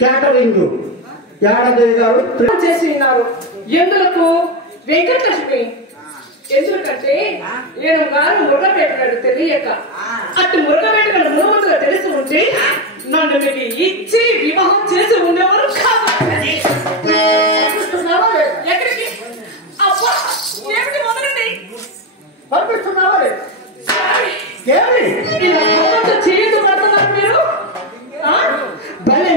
Catering యాడదేవి గారు చేసి ఉన్నారు. ఎందుకు వెంకటలక్ష్మి? ఎందుకంటే నేను గారు మురగపేట తెలియక అటు మురగపేట మూలవంతుగా తెలిసి ఉంటే నన్ను మీకు ఇచ్చి వివాహం చేసి ఉండేవారు కాదు. ఎక్కడికి? అబ్బా ఏమిటి మొదలండి పంపిస్తున్నావా? చేయదు పడుతున్నారు మీరు. భలే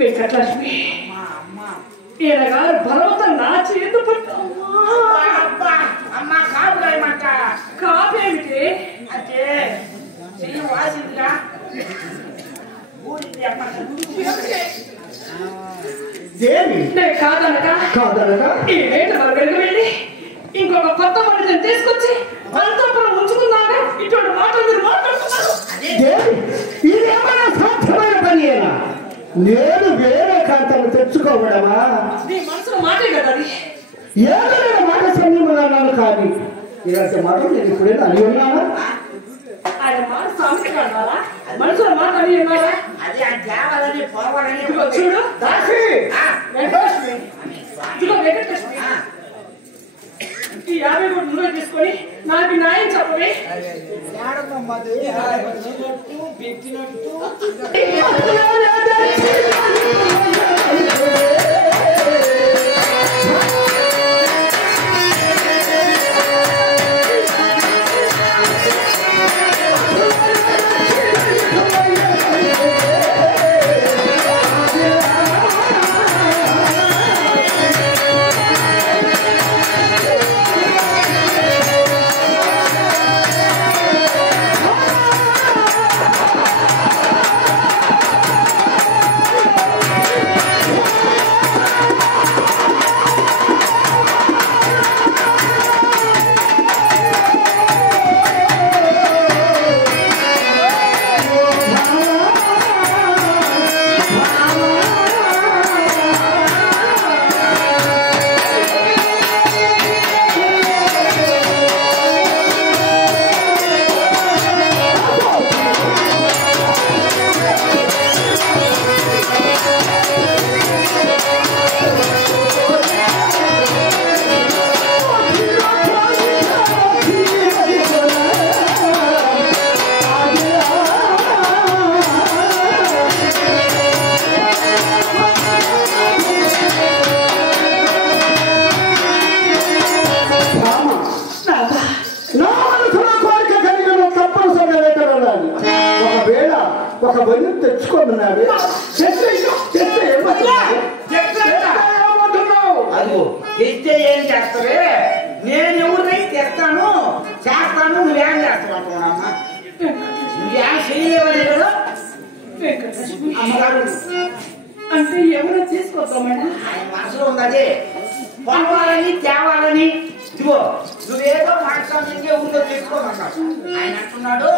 వెంకటలక్ష్మి ఈయన గారు భగవంతుడు నా చేతు కాపేమిటి అంటే చెయ్యి వాసిందిగా కాదనక ఈ వేట మరొకరికి వెళ్ళి ఇంకొక కొత్త మనిషిని తీసుకొచ్చి అంతపురం ఉంచుకున్నాక ఇటువంటి మాటలు మీరు మాట్లాడుతున్నారు. ఇదేమైనా సాధ్యమైన పని అయినా నేను వేరే కాంతాలు తెచ్చుకోవడమా? నీ మనసులో మాటే కదా అది. ఏదైనా మాట సమయంలో కానీ ఇలాంటి మాటలు నేను ఇప్పుడైనా అని ఉన్నానా? ఆయన మాట సామెత కావాలా? మనసులో మాట అని ఉన్నారా? అది ఆ దేవాలని పోవాలని చూడు దాసి వెంకటలక్ష్మి, ఇదిగో వెంకటలక్ష్మి, ఈ 50 కోట్లు నువ్వే తీసుకొని నాకు న్యాయం చెప్పవే. పెట్టినట్టు ఒక బలి తెచ్చుకోమన్నాడు. అదిగో తెస్తే ఏం చేస్తావే? నేను ఎవరినై తెస్తాను చేస్తాను, నువ్వేం చేస్తావు అంటున్నామ్మా? నువ్వేం చేయలేవని కదా అమ్మగారు అంటే ఎవరో తీసుకొస్తామన్నా ఆయన మనసులో ఉంది. అదే పొందాలని తేవాలని. ఇదిగో నువ్వేదో మాట్లాడే ఊళ్ళో తెచ్చుకోమన్నాడు. ఆయన అంటున్నాడు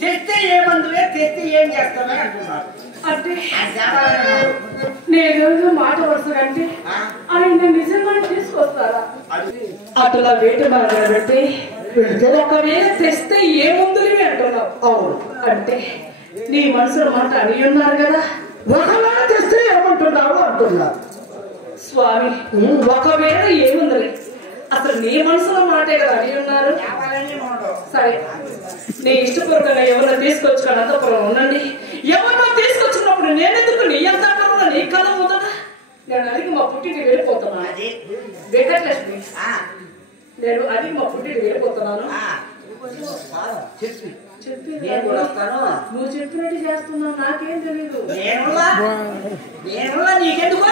తెస్తే ఏమందువే, తెస్తే ఏం చేస్తావే అంటున్నాడు. అంటే తేవాలని నేను మాట వరుసగంటే ఆయన నిజంగా తీసుకొస్తారా? అట్లా వేట బాగా పెట్టి పెడితే ఒకవేళ తెస్తే ఏముందులివి అంటున్నావు. అవును. అంటే నీ మనసులో మాట అని ఉన్నారు కదా. ఒకవేళ తెస్తే ఏమంటున్నావు అంటున్నారు స్వామి. ఒకవేళ ఏముందని అసలు నీ మనసులో మాటే కదా అని ఉన్నారు. సరే, నీ ఇష్టపూర్వకంగా ఎవరినో తీసుకొచ్చుకొని అంతపురం ఉండండి. ఎవరినో తీసుకొచ్చినప్పుడు నేనెందుకు నీ అంతపురంలో నీ కాలం ఉందా? నేను అడిగి మా పుట్టింటికి వెళ్ళిపోతున్నాను. వెంకటలక్ష్మి, నేను అడిగి మా పుట్టింటికి వెళ్ళిపోతున్నాను. నువ్వు చెప్పినట్టు చేస్తున్నావు, నాకేం తెలీదు. నీకెందుకు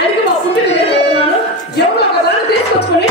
అడిగి మా పుట్టింటికి వెళ్ళిపోతున్నాను. ఎవరో ఒక దాన్ని తీసుకొచ్చుకొని